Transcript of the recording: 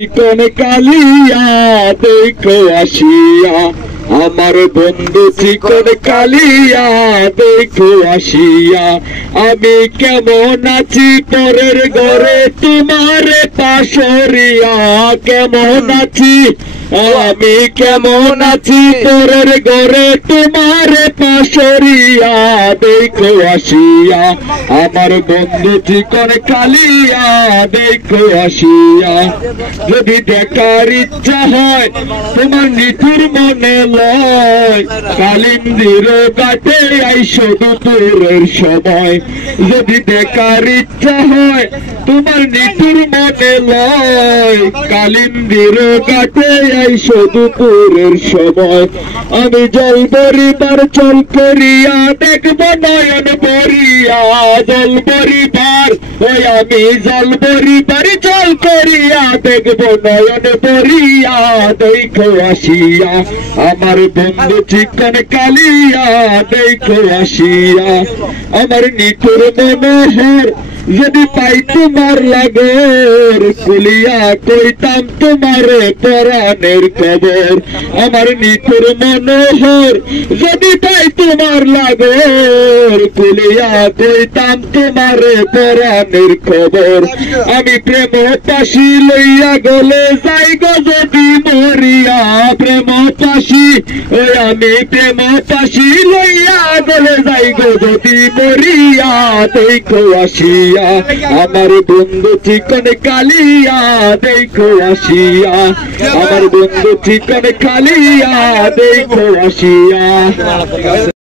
চিকন কালিয়া দেখো আসিয়া আমার বন্ধু চিকন কালিয়া দেখো আসিয়া আমি কেমন আছি পরের ঘরে তোমার পাশরিয়া কেমন আছি আমি কেমন আছি পরের ঘরে তোমার পাশরিয়া দেখো আসিয়া আমার বন্ধু চিকন কালিয়া দেখো আসিয়া যদি দেখার ইচ্ছা হয় তোমার নিঠুর মনে লয় কালিন্দির ঘাটে আইসো দুপুরের সময় যদি দেখার ইচ্ছা হয় তোমার নিঠুর মনে লয় কালিন্দির ঘাটে আইসো দুপুরের সময় আমি জল বরিবার চল করিয়া দেখব নয়ন বরিয়া জল বরিবার ওই আমি জল বরিবার চল করিয়া দেখব নয়ন বরিয়া দেখো আসিয়া আমার বন্ধু চিকন কালিয়া দেখো আসিয়া আমার নিঠুর মনোহর যদি পাই তোমার লাগর কুলিয়া কইতাম তোমার পরাণের খবর আমার নিঠুর মনোহর যদি পাই তোমার লাগর কুলিয়া কইতাম তোমার পরাণের খবর আমি প্রেম পাশি লইয়া গলে যাই গো যদি মরিয়া প্রেম পাশি ওই আমি প্রেম পাশি লইয়া গলে যাই গো যদি মরিয়া দেখো আসিয়া আমার বন্ধু চিকন কালিয়া দেখো আসিয়া আমার বন্ধু চিকন কালিয়া দেখো আসিয়া।